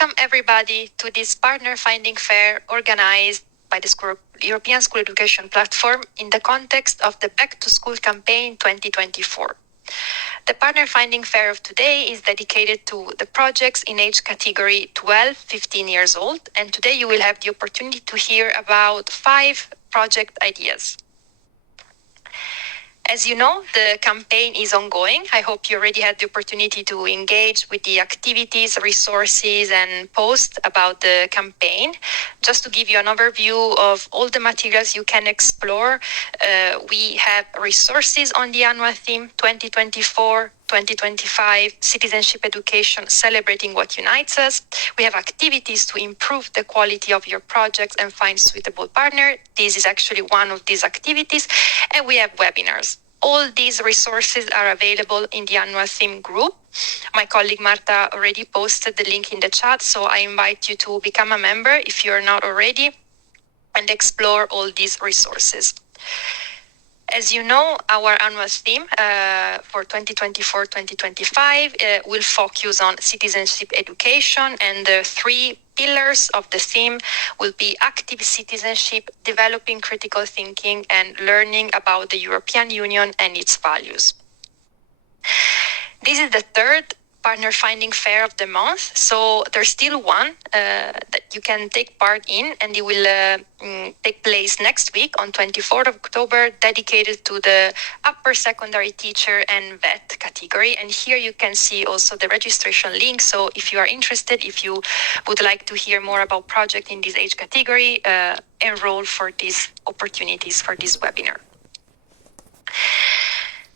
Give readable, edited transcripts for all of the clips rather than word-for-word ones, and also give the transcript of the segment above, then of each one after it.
Welcome everybody to this Partner Finding Fair organized by the European School Education Platform in the context of the Back to School campaign 2024. The Partner Finding Fair of today is dedicated to the projects in age category 12-15 years old, and today you will have the opportunity to hear about 5 project ideas. As you know, the campaign is ongoing. I hope you already had the opportunity to engage with the activities, resources, and posts about the campaign. Just to give you an overview of all the materials you can explore, we have resources on the annual theme 2024-2025 Citizenship Education Celebrating What Unites Us. We have activities to improve the quality of your projects and find suitable partner. This is actually one of these activities. And we have webinars. All these resources are available in the annual theme group. My colleague Marta already posted the link in the chat, so I invite you to become a member if you're not already and explore all these resources. As you know, our annual theme for 2024-2025 will focus on citizenship education, and the 3 pillars of the theme will be active citizenship, developing critical thinking, and learning about the European Union and its values. This is the 3rd Partner Finding Fair of the month, so there's still one that you can take part in, and it will take place next week on 24th of October, dedicated to the upper secondary teacher and vet category. And here you can see also the registration link, so if you are interested, if you would like to hear more about project in this age category, enroll for these opportunities for this webinar.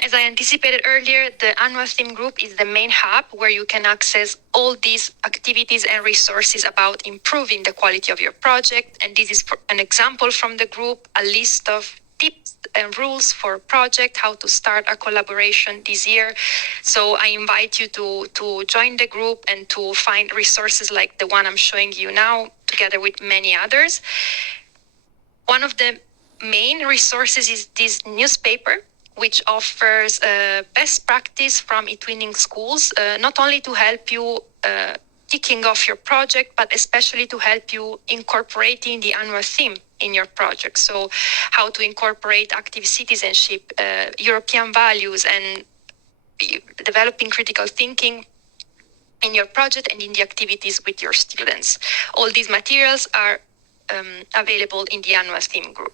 As I anticipated earlier, the annual theme group is the main hub where you can access all these activities and resources about improving the quality of your project. And this is an example from the group, a list of tips and rules for a project, how to start a collaboration this year. So I invite you to join the group and to find resources like the one I'm showing you now, together with many others. One of the main resources is this newspaper, which offers best practice from eTwinning schools, not only to help you kicking off your project, but especially to help you incorporating the annual theme in your project. So how to incorporate active citizenship, European values, and developing critical thinking in your project and in the activities with your students. All these materials are available in the annual theme group.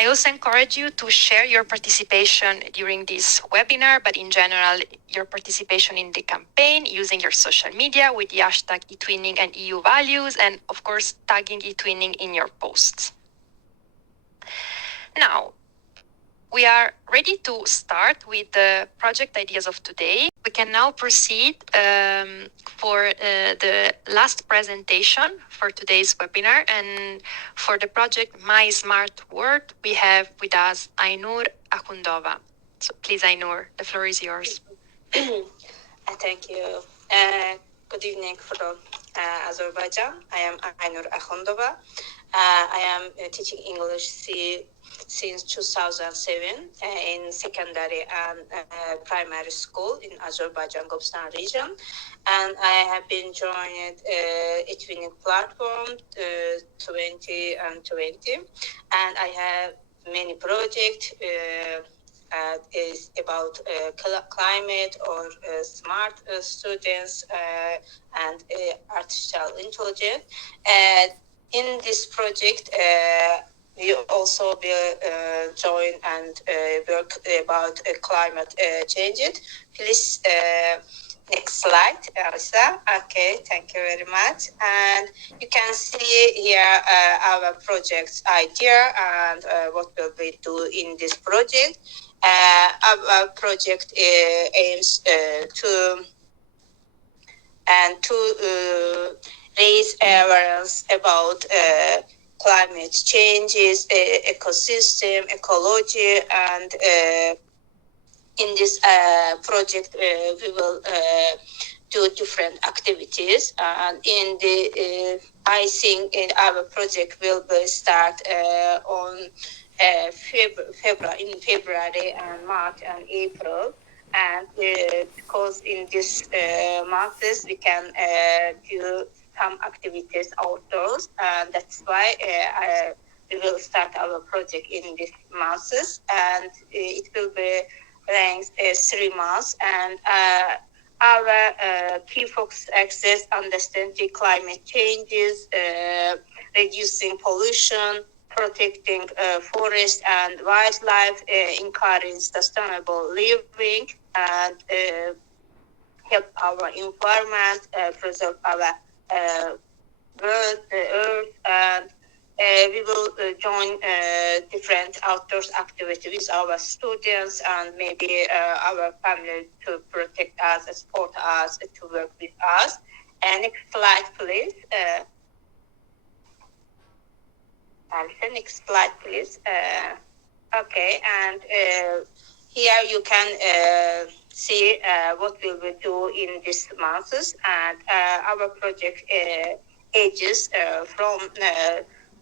I also encourage you to share your participation during this webinar, but in general, your participation in the campaign using your social media with the hashtag eTwinning and EU values, and of course, tagging eTwinning in your posts. Now, we are ready to start with the project ideas of today. We can now proceed for the last presentation for today's webinar. And for the project My Smart World, we have with us Aynur Akhundova. So please, Aynur, the floor is yours. Thank you. Good evening from Azerbaijan. I am Aynur Akhundova. I am teaching English since 2007 in secondary and primary school in Azerbaijan, Gobstan region. And I have been joined eTwinning platform 2020. And I have many projects is about climate or smart students and artificial intelligence. And in this project, we also will join and work about climate changes. Please, next slide, Arisa. Okay, thank you very much. And you can see here our project's idea and what will we do in this project. Our project aims to raise awareness about climate changes, ecosystem, ecology, and in this project we will do different activities. And in the I think in our project will be start on February and March and April, and because in this months we can do some activities outdoors, and that's why we will start our project in these months, and it will be length 3 months, and our key focus access understanding climate changes, reducing pollution, protecting forest and wildlife, encouraging sustainable living, and help our environment, preserve our world, earth, and we will join different outdoors activities with our students and maybe our family to protect us, support us, to work with us. And next slide, please. Alison, next slide, please. Okay, and here you can see what we will do in these months, and our project ages from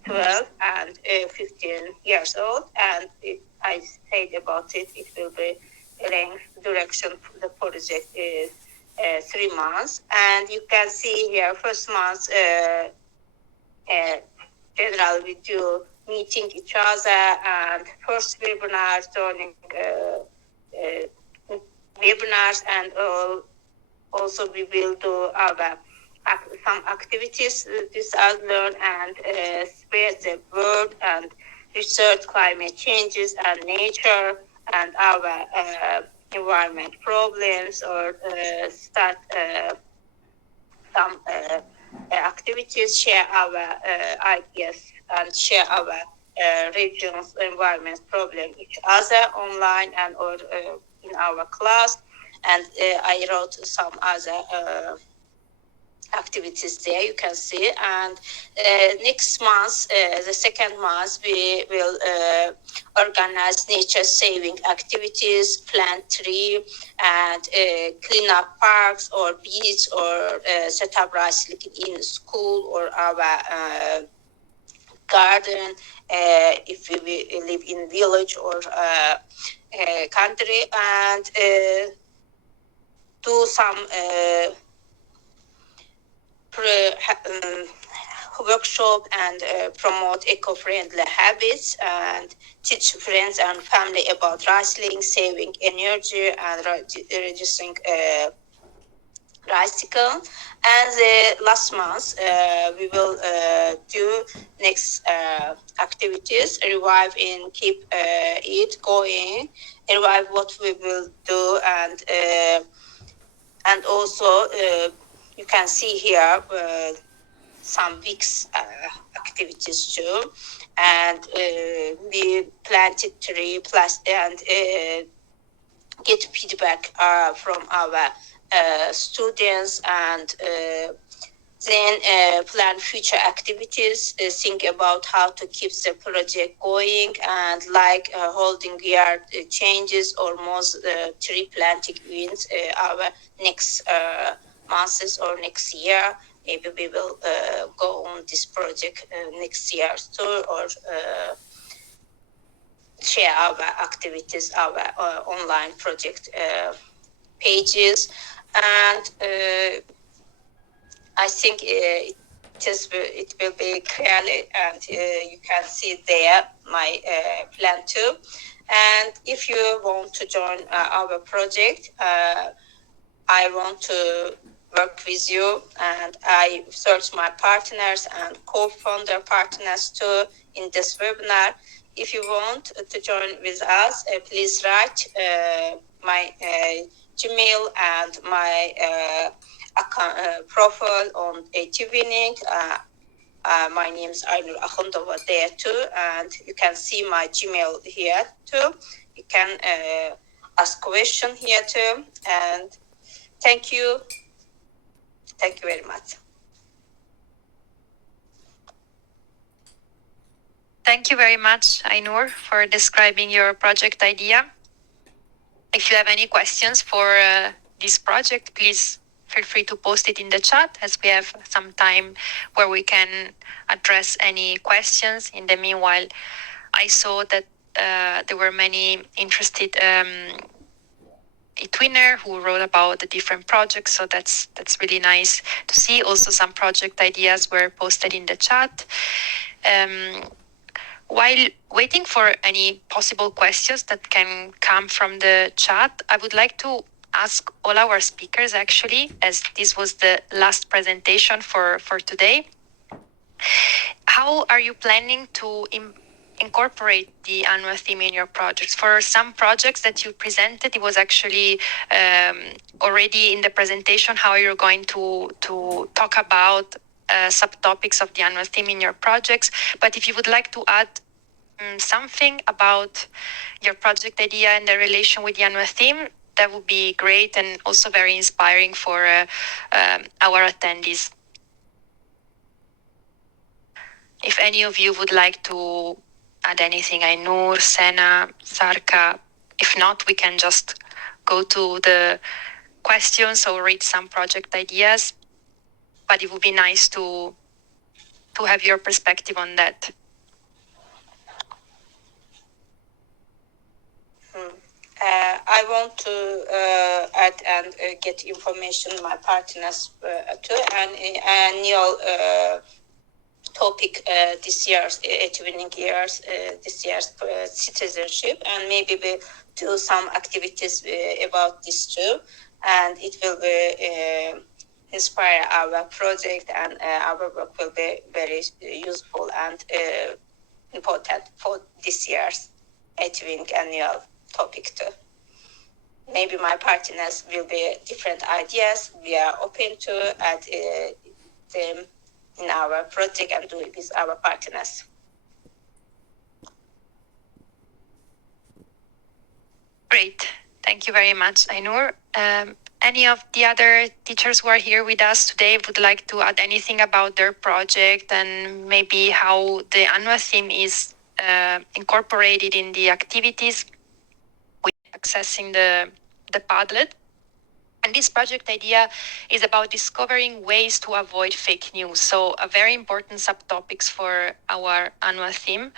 12 and 15 years old, and I said about it, it will be length duration for the project is 3 months, and you can see here first month generally we do meeting each other, and first webinars, joining webinars, and also we will do our some activities this are learn and spread the word and research climate changes and nature and our environment problems, or start some activities, share our ideas, and share our region's environment problem each other online and or in our class. And I wrote some other activities there, you can see. And next month, the second month, we will organize nature saving activities, plant tree, and clean up parks or beach, or set up rice in school or our garden, if we live in village or country, and do some workshop and promote eco-friendly habits, and teach friends and family about recycling, saving energy, and reducing recycle. And the last month we will do next activities, revive and keep it going, revive what we will do, and also you can see here some weeks activities too, and we planted tree plus and get feedback from our students, and then plan future activities, think about how to keep the project going, and like holding yard changes or most tree planting events our next months or next year. Maybe we will go on this project next year too, or share our activities, our online project pages. And I think it will be clearly, and you can see there my plan too. And if you want to join our project, I want to work with you, and I search my partners and co-founder partners too in this webinar. If you want to join with us, please write my Gmail and my account, profile on eTwinning. My name is Aynur Akhundova there too, and you can see my Gmail here too. You can ask question here too, and thank you. Thank you very much. Thank you very much, Aynur, for describing your project idea. If you have any questions for this project, please feel free to post it in the chat, as we have some time where we can address any questions. In the meanwhile, I saw that there were many interested eTwinner who wrote about the different projects. So that's really nice to see. Also, some project ideas were posted in the chat. While waiting for any possible questions that can come from the chat, I would like to ask all our speakers, actually, as this was the last presentation for today. How are you planning to incorporate the annual theme in your projects? For some projects that you presented, it was actually already in the presentation how you're going to talk about subtopics of the annual theme in your projects. But if you would like to add something about your project idea and the relation with the annual theme, that would be great and also very inspiring for our attendees. If any of you would like to add anything, Ainur, Sena, Sarka, if not, we can just go to the questions or read some project ideas. But it would be nice to have your perspective on that. I want to add and get information my partners too, and annual topic this year's eTwinning years, this year's citizenship, and maybe we do some activities about this too, and it will be inspire our project, and our work will be very useful and important for this year's eTwinning annual topic too. Maybe my partners will be different ideas. We are open to add them in our project and do it with our partners. Great. Thank you very much, Ainur. Any of the other teachers who are here with us today would like to add anything about their project and maybe how the annual theme is incorporated in the activities with accessing the Padlet? And this project idea is about discovering ways to avoid fake news. So a very important subtopics for our annual theme.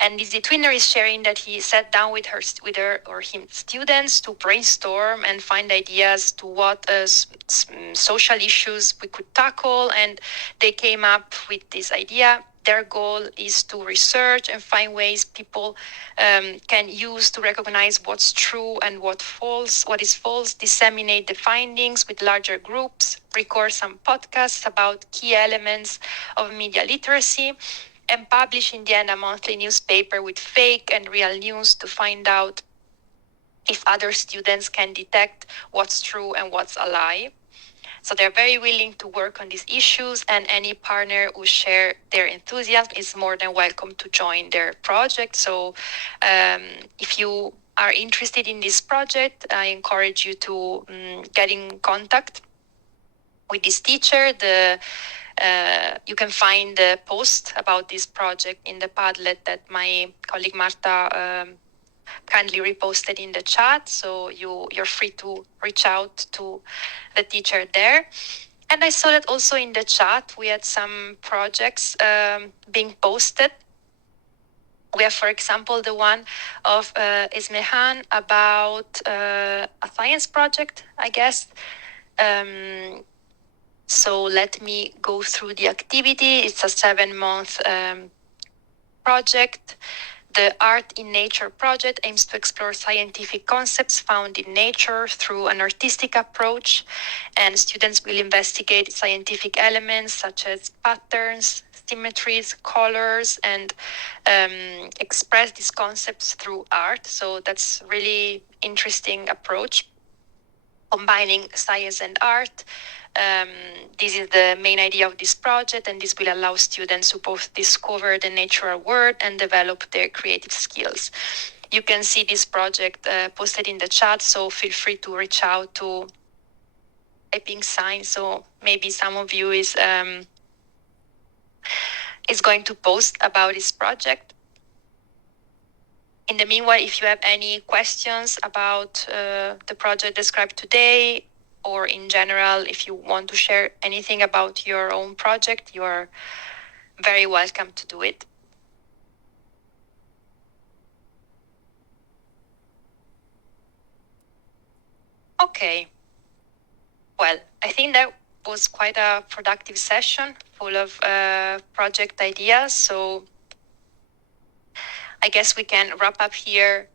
And this eTwinner is sharing that he sat down with her or him students to brainstorm and find ideas to what social issues we could tackle. And they came up with this idea. Their goal is to research and find ways people can use to recognize what's true and what is false, disseminate the findings with larger groups, record some podcasts about key elements of media literacy, and publish in the end a monthly newspaper with fake and real news to find out if other students can detect what's true and what's a lie. So they're very willing to work on these issues, and any partner who share their enthusiasm is more than welcome to join their project. So if you are interested in this project, I encourage you to get in contact with this teacher. You can find the post about this project in the Padlet that my colleague Marta kindly reposted in the chat. So you're free to reach out to the teacher there. And I saw that also in the chat, we had some projects being posted. We have, for example, the one of Ismehan about a science project, I guess. So let me go through the activity. It's a 7-month project. The Art in Nature project aims to explore scientific concepts found in nature through an artistic approach, and students will investigate scientific elements such as patterns, symmetries, colors, and express these concepts through art. So that's really interesting approach, combining science and art. This is the main idea of this project, and this will allow students to both discover the natural world and develop their creative skills. You can see this project posted in the chat, so feel free to reach out to typing sign. So maybe some of you is going to post about this project. In the meanwhile, if you have any questions about the project described today, or in general, if you want to share anything about your own project, you are very welcome to do it. Okay. Well, I think that was quite a productive session full of project ideas. So I guess we can wrap up here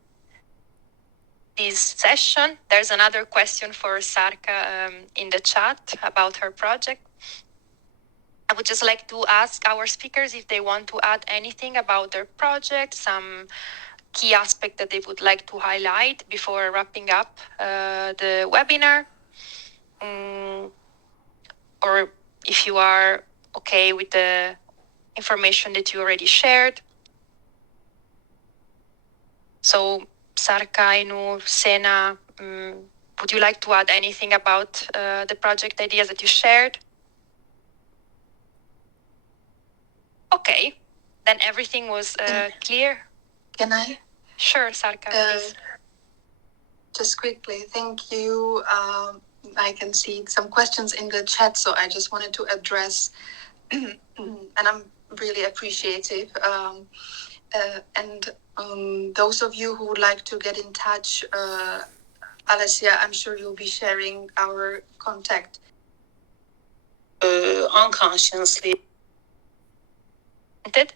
this session. There's another question for Sarka in the chat about her project. I would just like to ask our speakers if they want to add anything about their project, some key aspect that they would like to highlight before wrapping up the webinar. Or if you are okay with the information that you already shared. So Sarka, Ainu, Sena, would you like to add anything about the project ideas that you shared? Okay, then everything was clear. Can I? Sure, Sarka, please. Just quickly, thank you. I can see some questions in the chat, so I just wanted to address, and I'm really appreciative. And those of you who would like to get in touch, Alessia, I'm sure you'll be sharing our contact. Unconsciously.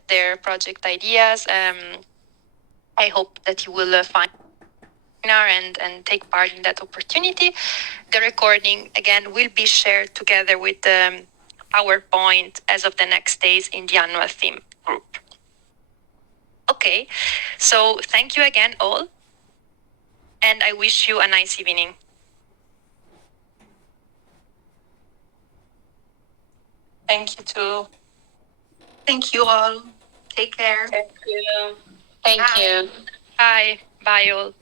Their project ideas. I hope that you will find and take part in that opportunity. The recording, again, will be shared together with the PowerPoint as of the next days in the annual theme group. Okay, so thank you again all, and I wish you a nice evening. Thank you too. Thank you all. Take care. Thank you. Thank you. Bye. Bye all.